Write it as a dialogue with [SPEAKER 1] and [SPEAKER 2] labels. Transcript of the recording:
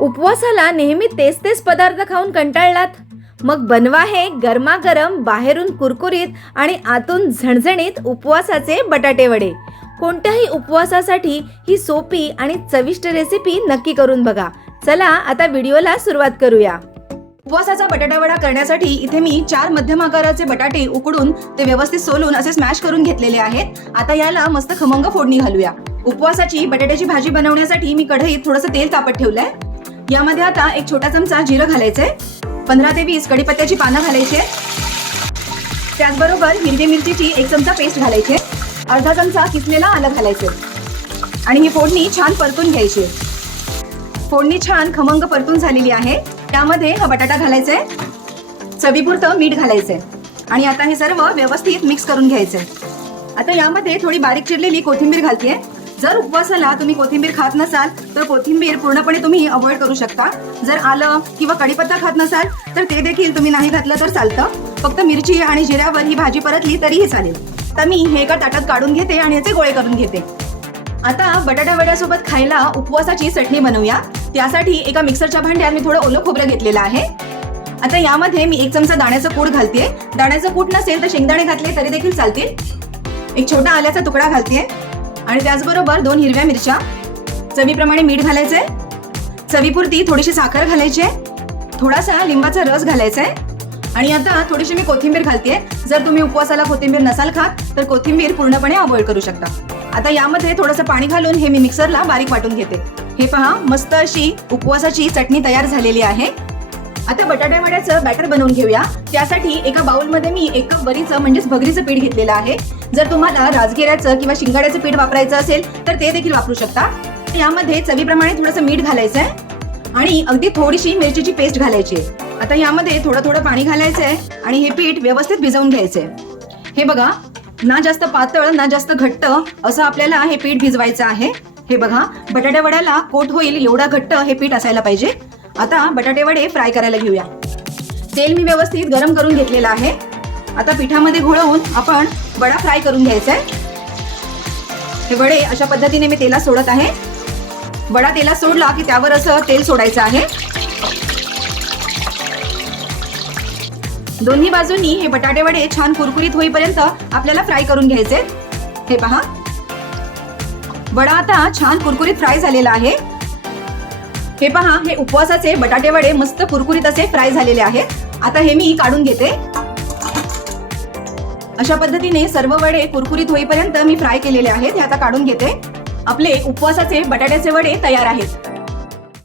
[SPEAKER 1] उपवासाला नेहमी तेच तेच पदार्थ खाऊन कंटाळलात. मग बनवा हे गरमागरम बाहेरून कुरकुरीत आणि आतून झणझणीत उपवासाचे बटाटे वडे. कोणत्याही उपवासासाठी ही सोपी आणि चविष्ट रेसिपी नक्की करून बघा. चला आता व्हिडिओला सुरुवात करूया.
[SPEAKER 2] उपवासाचा बटाटा वडा करण्यासाठी इथे मी चार मध्यम आकाराचे बटाटे उकडून ते व्यवस्थित सोलून असे स्मॅश करून घेतलेले आहेत. आता याला मस्त खमंग फोडणी घालूया. उपवासाची बटाट्याची भाजी बनवण्यासाठी मी कढईत थोडंसं तेल तापत ठेवलंय. यामध्ये आता एक छोटा चमचा जिरं घालायचंय. पंधरा ते वीस कडीपत्त्याची पानं घालायचे. त्याचबरोबर हिरवी मिरचीची एक चमचा पेस्ट घालायची. अर्धा चमचा किसलेला आलं घालायचे. आणि ही फोडणी छान परतून घ्यायची. फोडणी छान खमंग परतून झालेली आहे. त्यामध्ये हा बटाटा घालायचा आहे चवीपुरतं मीठ घालायचंय. आणि आता हे सर्व व्यवस्थित मिक्स करून घ्यायचंय. आता यामध्ये थोडी बारीक चिरलेली कोथिंबीर घालतेय. जर उपवासाला तुम्ही कोथिंबीर खात नसाल तर कोथिंबीर पूर्णपणे तुम्ही अवॉइड करू शकता. जर आलं किंवा कढीपत्ता खात नसाल तर ते देखील तुम्ही नाही घातलं तर चालतं. फक्त मिरची आणि जिऱ्यावर ही भाजी परतली तरीही चालेल. तर मी हे एका ताटात काढून घेते आणि याचे गोळे करून घेते. आता बटाटा वड्यासोबत खायला उपवासाची चटणी बनवूया. त्यासाठी एका मिक्सरच्या भांड्यात मी थोडं ओलं खोबरं घेतलेलं आहे. आता यामध्ये मी एक चमचा दाण्याचं कूट घालते. दाण्याचं कूट नसेल तर शेंगदाणे घातले तरी देखील चालतील. एक छोटा आल्याचा तुकडा घालते. आणि त्याचबरोबर दोन हिरव्या मिरच्या. चवीप्रमाणे मीठ घालायचंय. चवीपुरती थोडीशी साखर घालायची आहे. थोडासा लिंबाचा रस घालायचा आहे. आणि आता थोडीशी मी कोथिंबीर घालते जर तुम्ही उपवासाला कोथिंबीर नसाल खात तर कोथिंबीर पूर्णपणे अवॉइड करू शकता. आता यामध्ये थोडंसं पाणी घालून हे मी मिक्सरला बारीक वाटून घेते. हे पहा मस्त अशी उपवासाची चटणी तयार झालेली आहे. आता बटाट्या वड्याचं बॅटर बनवून घेऊया. त्यासाठी एका बाउलमध्ये मी एक कप वरीचं म्हणजेच भगरीचं पीठ घेतलेलं आहे. जर तुम्हाला राजगिऱ्याचं किंवा शिंगाड्याचं पीठ वापरायचं असेल तर ते देखील वापरू शकता. यामध्ये चवीप्रमाणे थोडंसं मीठ घालायचं आहे आणि अगदी थोडीशी मिरचीची पेस्ट घालायची आता यामध्ये थोडं थोडं पाणी घालायचं आहे आणि हे पीठ व्यवस्थित भिजवून घ्यायचंय. हे बघा ना जास्त पातळ ना जास्त घट्ट असं आपल्याला हे पीठ भिजवायचं आहे. हे बघा बटाट्या वड्याला कोट होईल एवढा घट्ट हे पीठ असायला पाहिजे. आता बटाटे वडे फ्राय करायला घेऊया. तेल मी व्यवस्थित गरम करून घेतलेलं आहे. आता पिठामध्ये घोळवून आपण वडा फ्राय करून घ्यायचा आहे. हे वडे अशा पद्धतीने मी तेलात सोडत आहे. वडा तेलात सोडला की त्यावर असं तेल सोडायचं आहे. दोन्ही बाजूंनी हे बटाटे वडे छान कुरकुरीत होईपर्यंत आपल्याला फ्राय करून घ्यायचे. हे पहा. वडा आता छान कुरकुरीत फ्राय झालेला आहे. हे पहा हे उपवासाचे बटाटे वडे मस्त कुरकुरीत असे फ्राय झालेले आहेत. आता हे मी काढून घेते. अशा पद्धतीने सर्व वडे कुरकुरीत होईपर्यंत मी फ्राय केलेले आहेत हे आता काढून घेते. आपले उपवासाचे बटाट्याचे वडे तयार आहेत.